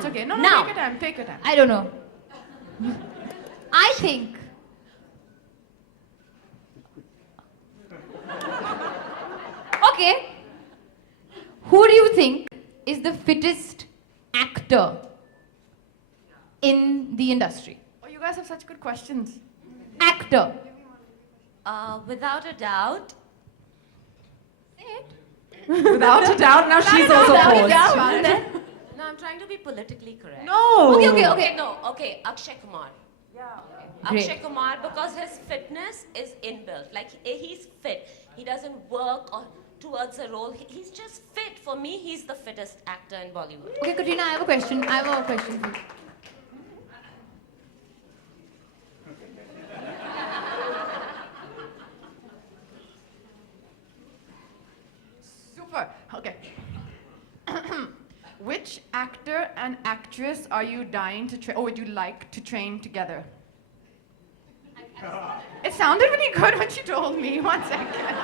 it's okay. No, Now. take your time. Take your time. I don't know. I think. Okay. Who do you think is the fittest actor in the industry? Oh, you guys have such good questions. Actor. Without a doubt, Without a doubt, now she's also paused. no, I'm trying to be politically correct. No. Okay, Akshay Kumar. Great. Akshay Kumar, because his fitness is inbuilt. Like, he's fit. He doesn't work towards a role. He's just fit. For me, he's the fittest actor in Bollywood. Okay, Katrina, I have a question. I have a question for you. Super. Okay. Which actor and actress are you dying to train, or would you like to train together? It sounded really good when she told me. 1 second.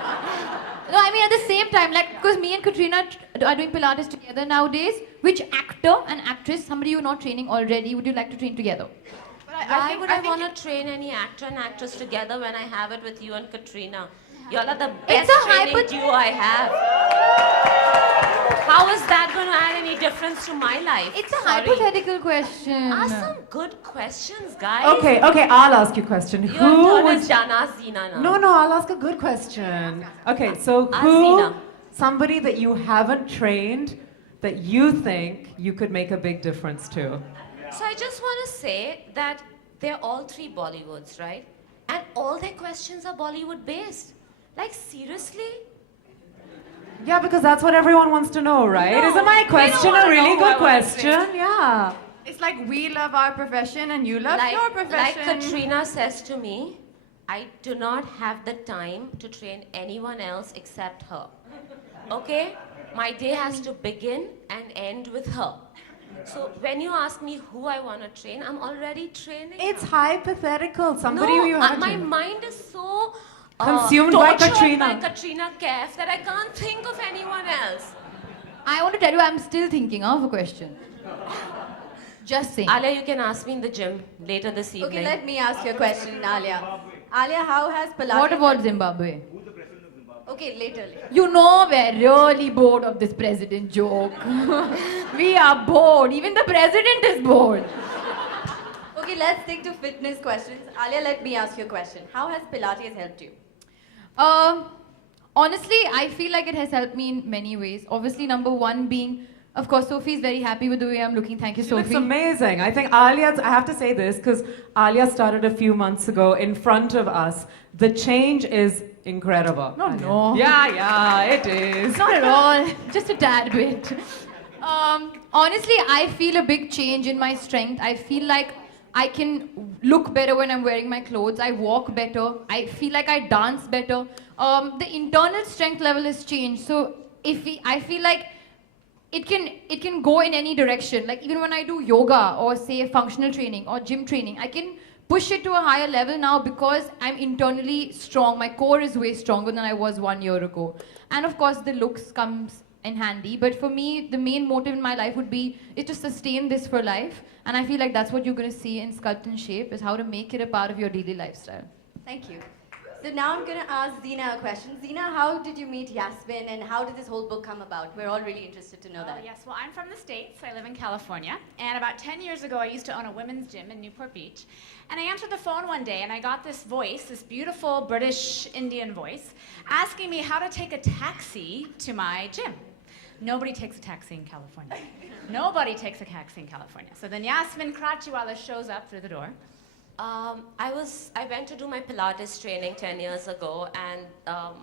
No, I mean at the same time, like, because me and Katrina are doing Pilates together nowadays. Which actor and actress, somebody you're not training already, would you like to train together? But Why would I think want to train any actor and actress together when I have it with you and Katrina? Y'all are the It's best a training duo I have. How is that going to add any difference to my life? It's a Sorry. hypothetical question. Ask some good questions, guys. Okay, I'll ask you a question. Your Who turn would... is done. Ask Zina now. No, I'll ask a good question. Okay, so Ask who, Zina. somebody that you haven't trained that you think you could make a big difference to? So I just want to say that they're all three Bollywoods, right? And all their questions are Bollywood based. Like, seriously? Yeah, because that's what everyone wants to know, right? No, Isn't my they question don't wanna a really know who I good wanna question? Yeah. it's like we love our profession and you love your Like profession. Katrina says to me, I do not have the time to train anyone else except her. Okay? My day has to begin and end with her. So when you ask me who I want to train, I'm already training. It's hypothetical. Somebody no, who you haven't my trained. mind is so Consumed by tortured Katrina. by Katrina Kaif that I can't think of anyone else. I want to tell you, I'm still thinking of a question. Just saying. Alia, you can ask me in the gym later this evening. Okay, let me ask you a question, Alia. Alia, how has Pilates... What about Zimbabwe? Okay, later. You know we're really bored of this president joke. We are bored. Even the president is bored. Okay, let's stick to fitness questions. Alia, let me ask you a question. How has Pilates helped you? Honestly, I feel like it has helped me in many ways. Obviously, number one being, of course, Sophie's very happy with the way I'm looking. Thank you, She looks Sophie. amazing. I think Alia's, I have to say this because Alia started a few months ago in front of us. The change is incredible. No. Yeah, it is. Not at all. Just a tad bit. Honestly, I feel a big change in my strength. I feel like I can look better when I'm wearing my clothes. I walk better. I feel like I dance better. The internal strength level has changed. So I feel like it can go in any direction. Like even when I do yoga or say functional training or gym training, I can push it to a higher level now because I'm internally strong. My core is way stronger than I was 1 year ago. And of course, the looks comes in handy. But for me, the main motive in my life would be is to sustain this for life. And I feel like that's what you're going to see in Sculpt and Shape, is how to make it a part of your daily lifestyle. Thank you. So now I'm going to ask Zina a question. Zina, how did you meet Yasmin and how did this whole book come about? We're all really interested to know that. Yes, well, I'm from the States. I live in California. And about 10 years ago, I used to own a women's gym in Newport Beach. And I answered the phone one day, and I got this voice, this beautiful British Indian voice, asking me how to take a taxi to my gym. Nobody takes a taxi in California. Nobody takes a taxi in California. So then Yasmin Kratchiwala shows up through the door. I went to do my Pilates training 10 years ago, and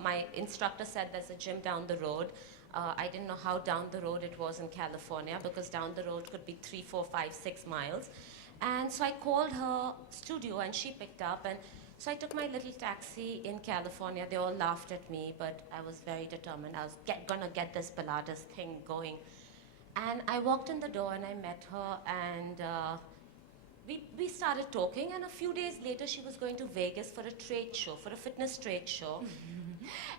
my instructor said there's a gym down the road. I didn't know how down the road it was in California, because down the road could be 3, 4, 5, 6 miles. And so I called her studio, and she picked up, and so I took my little taxi in California. They all laughed at me, but I was very determined. I was gonna get this Pilates thing going. And I walked in the door, and I met her, and we started talking, and a few days later she was going to Vegas for a trade show, for a fitness trade show.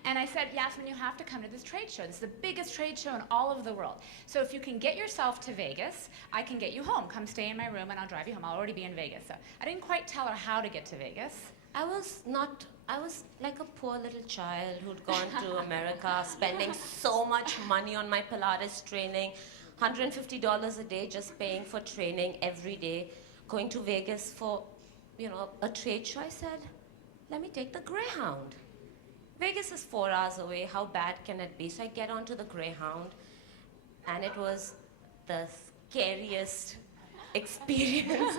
And I said, Yasmin, you have to come to this trade show. This is the biggest trade show in all of the world. So if you can get yourself to Vegas, I can get you home. Come stay in my room and I'll drive you home. I'll already be in Vegas. So I didn't quite tell her how to get to Vegas. I was like a poor little child who'd gone to America, spending so much money on my Pilates training, $150 a day just paying for training every day, going to Vegas for, a trade show. I said, let me take the Greyhound. Vegas is 4 hours away. How bad can it be? So I get onto the Greyhound, and it was the scariest experience.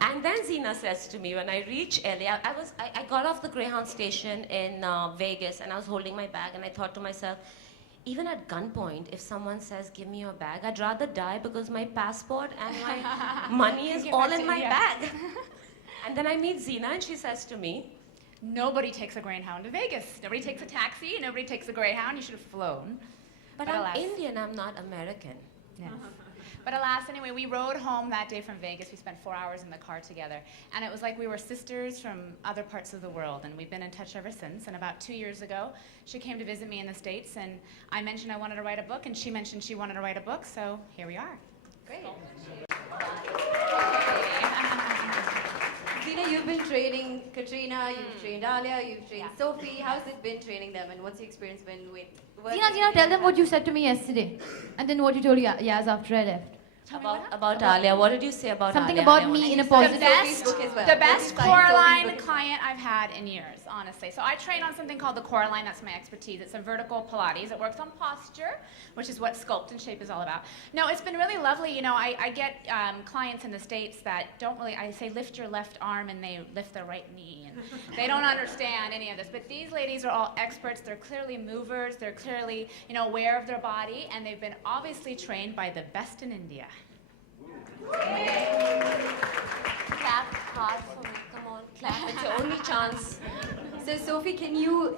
And then Zina says to me, when I reach LA, I got off the Greyhound station in Vegas, and I was holding my bag, and I thought to myself, even at gunpoint, if someone says, give me your bag, I'd rather die because my passport and my money is all in my bag. And then I meet Zina, and she says to me, nobody takes a Greyhound to Vegas. Nobody takes a taxi. Nobody takes a Greyhound. You should have flown. But I'm Indian, I'm not American. Yes. But alas, anyway, we rode home that day from Vegas. We spent 4 hours in the car together. And it was like we were sisters from other parts of the world. And we've been in touch ever since. And about 2 years ago, she came to visit me in the States. And I mentioned I wanted to write a book. And she mentioned she wanted to write a book. So here we are. Great. Zina, you've been training Katrina, you've trained Alia, you've trained Sophie. How's it been training them? And what's the experience been with... Zina, tell them what you said to me yesterday. And then what you told Yaz after I left. About Alia, what did you say about Something Alia? about me in a positive The best Coraline client I've had in years, honestly. So I train on something called the Coraline. That's my expertise. It's a vertical Pilates. It works on posture, which is what Sculpt and Shape is all about. No, it's been really lovely. I get clients in the States that don't really, I say lift your left arm and they lift their right knee. And they don't understand any of this. But these ladies are all experts. They're clearly movers. They're clearly, aware of their body. And they've been obviously trained by the best in India. Clap hard for me. Come on, clap. It's your only chance. So, Sophie, can you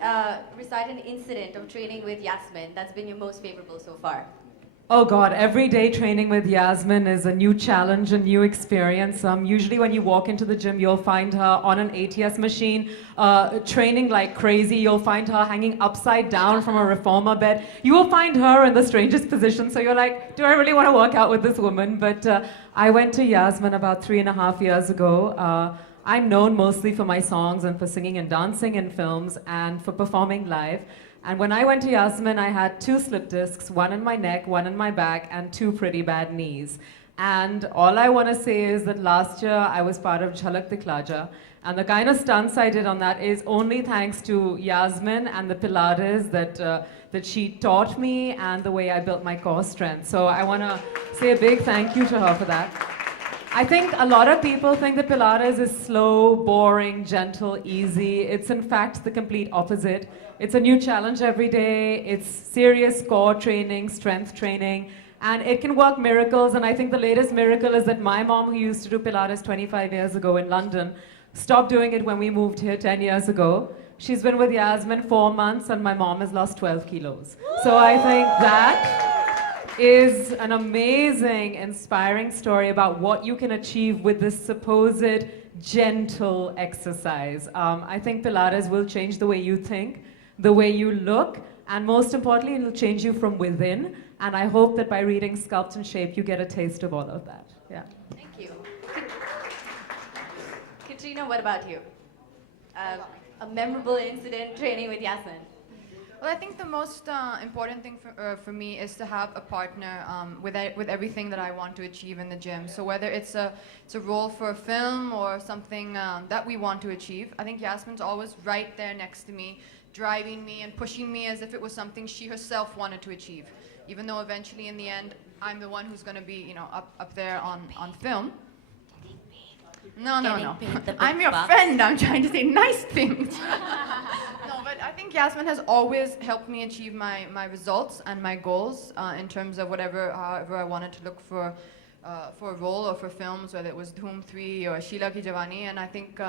recite an incident of training with Yasmin that's been your most favorable so far? Oh God, every day training with Yasmin is a new challenge, a new experience. Usually when you walk into the gym, you'll find her on an ATS machine, training like crazy. You'll find her hanging upside down from a reformer bed. You will find her in the strangest position. So you're like, do I really want to work out with this woman? But I went to Yasmin about 3.5 years ago. I'm known mostly for my songs and for singing and dancing in films and for performing live. And when I went to Yasmin, I had 2 slip discs, one in my neck, one in my back, and 2 pretty bad knees. And all I want to say is that last year I was part of Jhalak Dikhla Ja. And the kind of stunts I did on that is only thanks to Yasmin and the Pilates that she taught me and the way I built my core strength. So I want to say a big thank you to her for that. I think a lot of people think that Pilates is slow, boring, gentle, easy. It's in fact the complete opposite. It's a new challenge every day. It's serious core training, strength training, and it can work miracles. And I think the latest miracle is that my mom, who used to do Pilates 25 years ago in London, stopped doing it when we moved here 10 years ago. She's been with Yasmin 4 months, and my mom has lost 12 kilos. So I think that is an amazing, inspiring story about what you can achieve with this supposed gentle exercise. I think Pilates will change the way you think, the way you look, and most importantly, it'll change you from within. And I hope that by reading Sculpt and Shape, you get a taste of all of that. Yeah. Thank you. Katrina, what about you? A memorable incident training with Yasmin? Well, I think the most important thing for me is to have a partner with everything that I want to achieve in the gym. So whether it's a role for a film or something that we want to achieve, I think Yasmin's always right there next to me, driving me and pushing me as if it was something she herself wanted to achieve. Even though eventually in the end, I'm the one who's going to be, up there on film. No. I'm your friend. I'm trying to say nice things. No, but I think Yasmin has always helped me achieve my results and my goals in terms of however I wanted to look for a role or for films, whether it was Dhoom 3 or Sheila Ki Jawani. And I think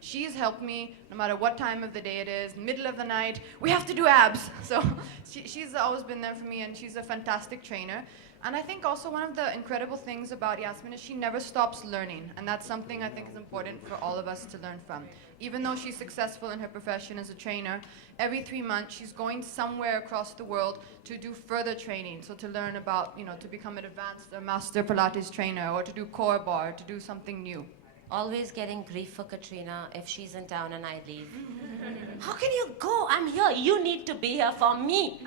she's helped me no matter what time of the day it is, middle of the night, we have to do abs. So she's always been there for me, and she's a fantastic trainer. And I think also one of the incredible things about Yasmin is she never stops learning. And that's something I think is important for all of us to learn from. Even though she's successful in her profession as a trainer, every 3 months she's going somewhere across the world to do further training. So to learn about, to become an advanced or master Pilates trainer, or to do core bar, to do something new. Always getting grief for Katrina if she's in town and I leave. How can you go? I'm here. You need to be here for me.